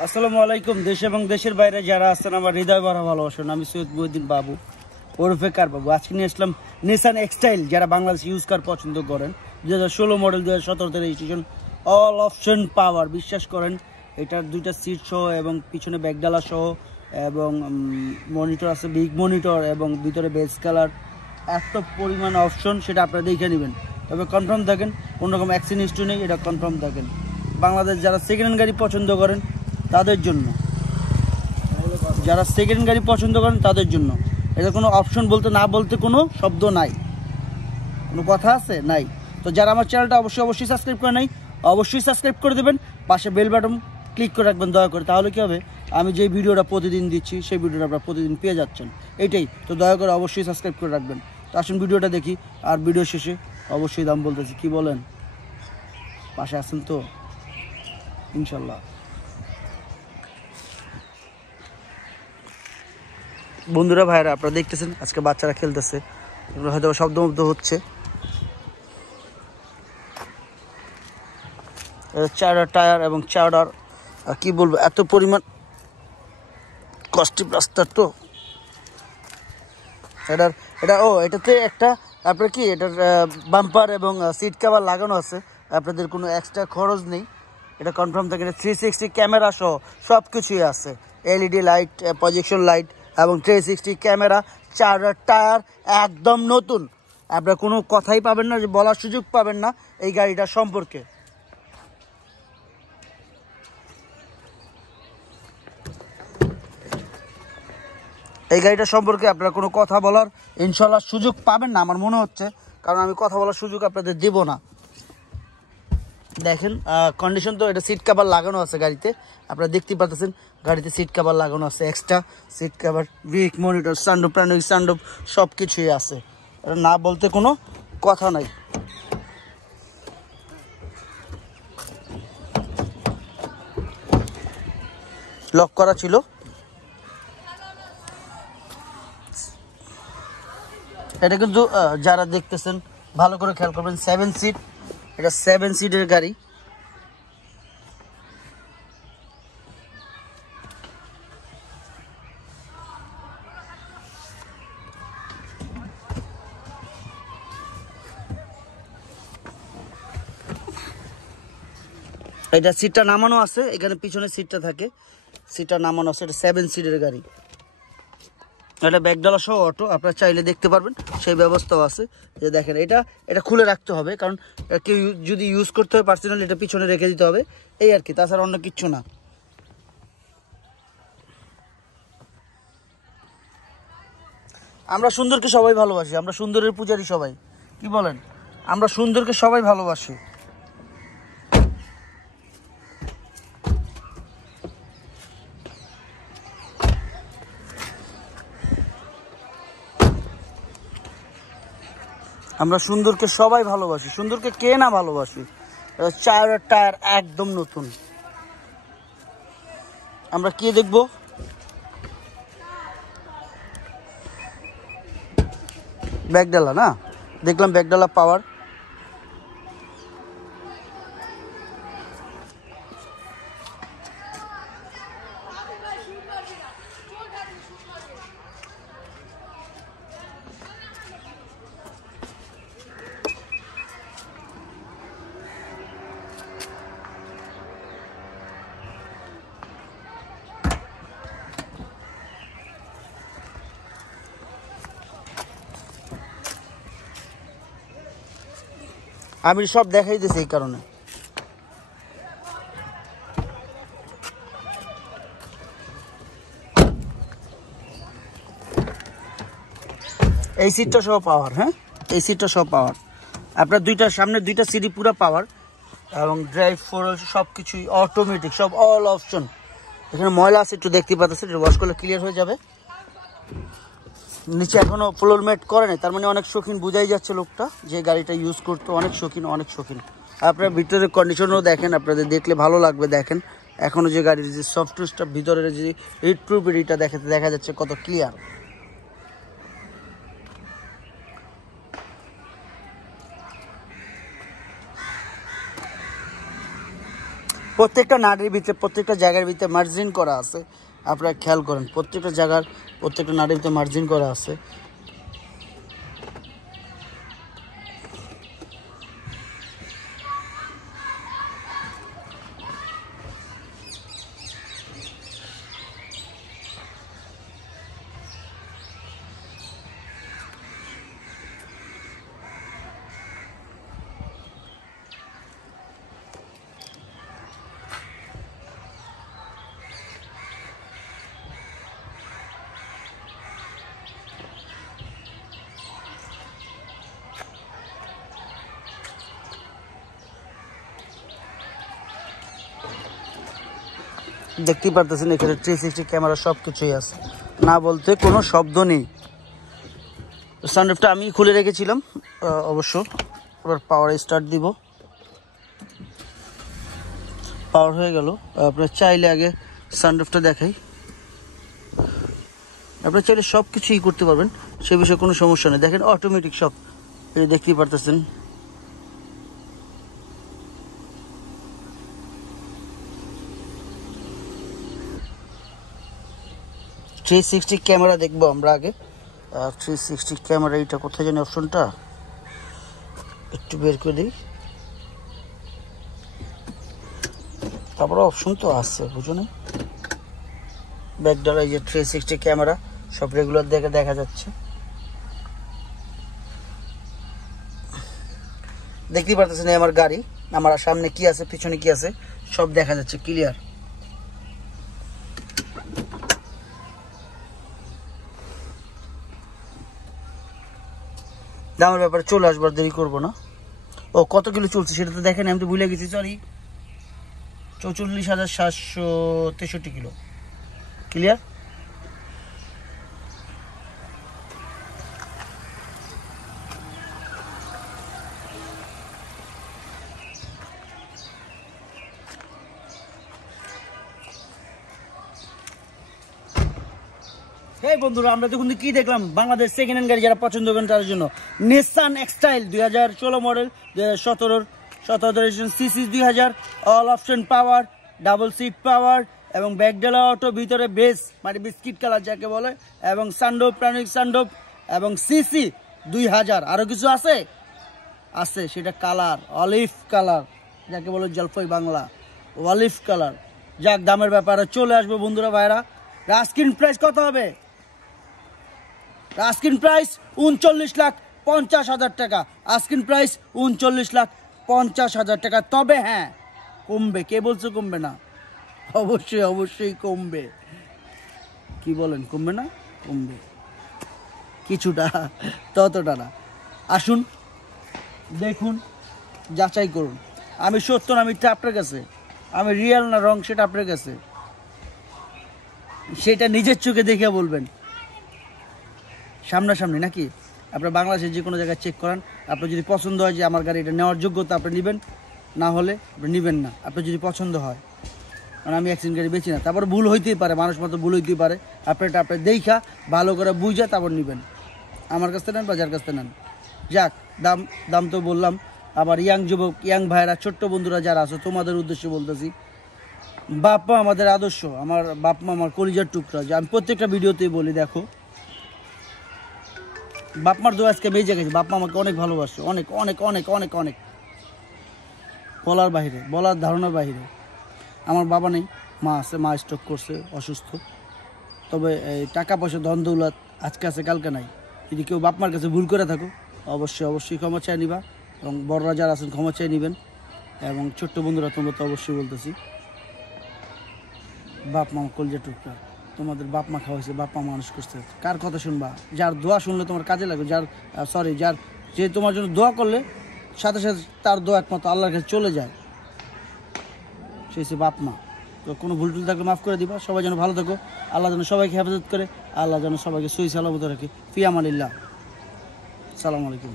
আসসালামু আলাইকুম। দেশ এবং দেশের বাইরে যারা আছেন আমার হৃদয় ভরা ভালোবাসেন। আমি সৈয়দ মহিউদ্দিন বাবু ওরফে কার বাবু। আজকে নিয়ে আসলাম নিসান এক্সটাইল। যারা বাংলাদেশ ইউজ কার পছন্দ করেন, 2016 মডেল, 2017 রেজিস্ট্রেশন, অল অপশন পাওয়ার। বিশ্বাস করেন এটার দুইটা সিট সহ এবং পিছনে ব্যাকডালা সহ এবং মনিটর আছে, বিগ মনিটর এবং ভিতরে বেস কালার, এত পরিমাণ অপশন সেটা আপনারা দেখে নেবেন। তবে কনফার্ম থাকেন, কোনো রকম অ্যাক্সিডেন্ট হিস্ট্রি নেই, এটা কনফার্ম থাকেন। বাংলাদেশ যারা সেকেন্ড হ্যান্ড গাড়ি পছন্দ করেন তাদের জন্য, যারা সেকেন্ড হ্যান্ড গাড়ি পছন্দ করেন তাদের জন্য। এটা কোনো অপশন বলতে না বলতে কোনো শব্দ নাই, কোনো কথা আছে নাই। তো যারা আমার চ্যানেলটা অবশ্যই সাবস্ক্রাইব করে নাই, অবশ্যই সাবস্ক্রাইব করে দেবেন। পাশে বেল বাটন ক্লিক করে রাখবেন দয়া করে। তাহলে কী হবে, আমি যে ভিডিওটা প্রতিদিন দিচ্ছি সেই ভিডিওটা আপনারা প্রতিদিন পেয়ে যাচ্ছেন। এটাই তো, দয়া করে অবশ্যই সাবস্ক্রাইব করে রাখবেন। তো আসুন ভিডিওটা দেখি, আর ভিডিও শেষে অবশ্যই দাম বলতেছি। কি বলেন? পাশে আসেন তো ইনশাল্লাহ। বন্ধুরা, ভাইরা, আপনারা দেখতেছেন আজকে বাচ্চারা খেলতেছে, এগুলো হয়তো শব্দমব্দ হচ্ছে। চারটা টায়ার এবং চারটার কি বলবো, এত পরিমাণ কস্টিভ রাস্তার। তো এটাতে একটা আপনার কি, এটার বাম্পার এবং সিট কভার লাগানো আছে। আপনাদের কোনো এক্সট্রা খরচ নেই, এটা কনফার্ম থাকে। 360 ক্যামেরা সহ সব কিছুই আছে, এলইডি লাইট, প্রজেকশন লাইট এবং 360 ক্যামেরা। চারটা টায়ার একদম নতুন। আপনারা কোনো কথাই পাবেন না, যে বলার সুযোগ পাবেন না এই গাড়িটার সম্পর্কে। এই গাড়িটা সম্পর্কে আপনারা কোনো কথা বলার ইনশাল্লাহ সুযোগ পাবেন না আমার মনে হচ্ছে, কারণ আমি কথা বলার সুযোগ আপনাদের দেব না। দেখেন কন্ডিশন তো, এটা সিট কভার লাগানো আছে গাড়িতে, আপনারা দেখতে পাচ্ছেন গাড়িতে সিট কভার লাগানো আছে, extra seat cover, big monitor, sunroof, panoramic sunroof সব কিছুই আছে। এটা না বলতে কোনো কথা নাই। লক করা ছিল। এটা কিন্তু যারা দেখতেছেন ভালো করে খেয়াল করবেন, 7 সিট, এটা 7 সিটের গাড়ি। এটা সিটটা নামানো আছে, এখানে পিছনে সিটটা থাকে, সিটটা নামানো আছে। এটা 7 সিটের গাড়ি। এটা ব্যাকডালা সহ অটো, আপনারা চাইলে দেখতে পারবেন, সেই ব্যবস্থাও আছে। যে দেখেন, এটা খুলে রাখতে হবে, কারণ কেউ যদি ইউজ করতে হয় পার্সোনালি, এটা পিছনে রেখে দিতে হবে, এই আর কি, তাছাড়া অন্য কিচ্ছু না। আমরা সুন্দরকে সবাই ভালোবাসি, আমরা সুন্দরের পূজারি সবাই। কি বলেন? আমরা সুন্দরকে সবাই ভালোবাসি। আমরা সুন্দরকে সবাই ভালোবাসি, সুন্দরকে কে না ভালোবাসি। চারের টায়ার একদম নতুন। আমরা কি দেখবো, ব্যাকডালা না, দেখলাম ব্যাকডালা পাওয়ার। আমি সব দেখাই দিয়েছি এই কারণে। এই সিটটা সহ পাওয়ার, হ্যাঁ, এই সিটটা সহ পাওয়ার। আপনার সামনের দুইটা সিডি পুরো পাওয়ার এবং ড্রাইভ ফোর সব কিছুই অটোমেটিক, সব অল অপশন। এখানে ময়লা আছে একটু দেখতে পাচ্ছেন, ওয়াশ করলে ক্লিয়ার হয়ে যাবে। নিচে এখনো ফ্লোর ম্যাট করে নাই, তার মানে অনেক শৌখিন, বোঝাই যাচ্ছে লোকটা যে গাড়িটা ইউজ করতো, অনেক শৌখিন, অনেক শৌখিন। আপনার ভিতরের কন্ডিশনও দেখেন, আপনাদের দেখলে ভালো লাগবে। দেখেন এখনো যে গাড়ির যে সফটওয়্যারটা, ভিতরের যে হিট প্রুফ, এটা দেখা যাচ্ছে কত ক্লিয়ার। প্রত্যেকটা নাড়ির ভিতরে প্রত্যেকটা জায়গার ভিতরে মার্জিন করা আছে, আপনারা খেয়াল করেন প্রত্যেকটা জায়গার প্রত্যেকটা নাড়ির ভিতরে মার্জিন করা আছে। দেখতেই পারতেছেন এখানে 360 ক্যামেরা সব কিছুই আছে, না বলতে কোনো শব্দ নেই। সানরুফটা আমি খুলে রেখেছিলাম অবশ্য। এবার পাওয়ার স্টার্ট দিব, পাওয়ার হয়ে গেল। আপনার চাইলে আগে সানরুফটা দেখাই, আপনার চাইলে সব কিছুই করতে পারবেন, সে বিষয়ে কোনো সমস্যা নেই। দেখেন অটোমেটিক সব, এই দেখতেই পারতেছেন। থ্রি 360 ক্যামেরা দেখবো আমরা আগে। 360 ক্যামেরা, এইটা কোথায় জানি অপশনটা, একটু বের করে দিই। তারপরে অপশন তো আছে বুঝুন, ব্যাকডালা, এই যে 360 ক্যামেরা সব রেগুলার দেখা যাচ্ছে। দেখতেই পারতেছেন আমার গাড়ি, আমার সামনে কি আছে পিছনে কি আছে সব দেখা যাচ্ছে ক্লিয়ার। দামের ব্যাপারে চলে আসবার দেরি করবো না। ও কত কিলো চলছে সেটা তো দেখেন, আমি তো ভুলে গেছি, সরি। 44,763 kilo clear. এই বন্ধুরা, আমরা দেখুন কি দেখলাম, বাংলাদেশ সেকেন্ড হ্যান্ড গাড়ি যারা পছন্দ করেন তাদের জন্য Nissan X Trail 2016 model, 2017 CC 2000, all option power, double seat power এবং ব্যাকডালা অটো, ভিতরে বেস মানে বিস্কিট কালার যাকে বলে, এবং সানডোপ, প্রাণিক সানডোপ এবং সিসি 2000। আরও কিছু আছে আছে সেটা কালার অলিভ কালার যাকে বলে জলপাই বাংলা, অলিভ কালার। যাক, দামের ব্যাপারে চলে আসবো বন্ধুরা ভাইরা। আস্কিং প্রাইস কত হবে? আস্কিং প্রাইস 39,50,000 টাকা। আস্কিং প্রাইস 39,50,000 টাকা। তবে হ্যাঁ, কমবে। কে বলছে কমবে না? অবশ্যই অবশ্যই কমবে। কি বলেন, কমবে না? কমবে কিছুটা, ততটা না। আসুন দেখুন, যাচাই করুন। আমি সত্য না মিথ্যা আপনার কাছে, আমি রিয়েল না রং সেটা আপনার কাছে, সেটা নিজের চোখে দেখে বলবেন, সামনাসামনি নাকি। আপনার বাংলাদেশের যে কোনো জায়গায় চেক করান, আপনার যদি পছন্দ হয় যে আমার গাড়ি এটা নেওয়ার যোগ্যতা, আপনি নেবেন, না হলে আপনি নেবেন না। আপনার যদি পছন্দ হয়, কারণ আমি অ্যাক্সিডেন্ট গাড়ি বেচি না। তারপর ভুল হইতেই পারে, মানুষ মতো ভুল হইতেই পারে। আপনারটা আপনি দেখা ভালো করে বুঝা তারপর নেবেন, আমার কাছ থেকে নেন বা যার কাছ থেকে নেন। যাক, দাম তো বললাম। আবার ইয়াং যুবক, ইয়াং ভাইরা, ছোট্ট বন্ধুরা যারা আছো, তোমাদের উদ্দেশ্যে বলতেছি, বাপ মা আমাদের আদর্শ। আমার বাপ মা আমার কলিজার টুকরা, যে আমি প্রত্যেকটা ভিডিওতেই বলি, দেখো বাপ মার দোয়া আজকে বেঁচে গেছে। বাপ মা আমাকে অনেক ভালোবাসে, অনেক অনেক অনেক অনেক অনেক, বলার বাহিরে, বলার ধারণার বাহিরে। আমার বাবা নেই, মা আছে, মা স্ট্রোক করছে, অসুস্থ। তবে এই টাকা পয়সা ধন দৌলত আজকে আছে কালকে নাই। যদি কেউ বাপ মার কাছে ভুল করে থাকো, অবশ্যই অবশ্যই ক্ষমা চাই নিবা, এবং বড়রা যারা আছেন ক্ষমা চাই নেবেন। এবং ছোট্ট বন্ধুরা, তোমরা তো অবশ্যই বলতেছি, বাপ মা কলজা টুকরা, তোমাদের বাপ মা খাওয়াইছে, বাপ মা মানুষ করছে। কার কথা শুনবা? যার দোয়া শুনলে তোমার কাজে লাগবে, যার যে তোমার জন্য দোয়া করলে সাথে সাথে তার দোয়া একমাত্র আল্লাহর কাছে চলে যায়, সে হচ্ছে বাপ মা। তো কোনো ভুল টুল থাকলে মাফ করে দিবা। সবাই যেন ভালো থাকো, আল্লাহ যেন সবাইকে হেফাজত করে, আল্লাহ যেন সবাইকে সহি সালামত রাখে। ফি আমানিল্লাহ, সালামু আলাইকুম।